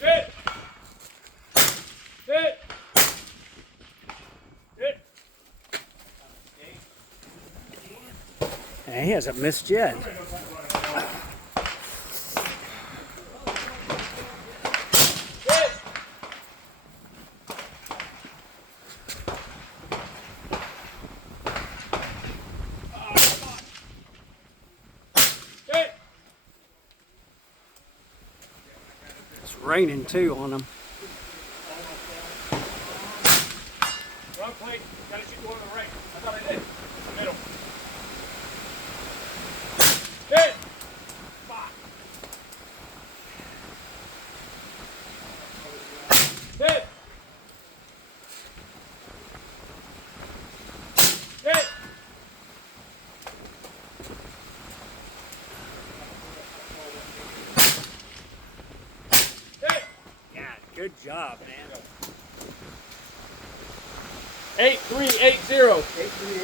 Hit! Hit! Hit! And he hasn't missed yet. Hit! Hit! It's raining too on him. Wrong plate. Gotta shoot the one on the right. I thought I did. Middle. Hit! Fuck. Hit! Hit! Hit! Yeah, good job, man. 8380.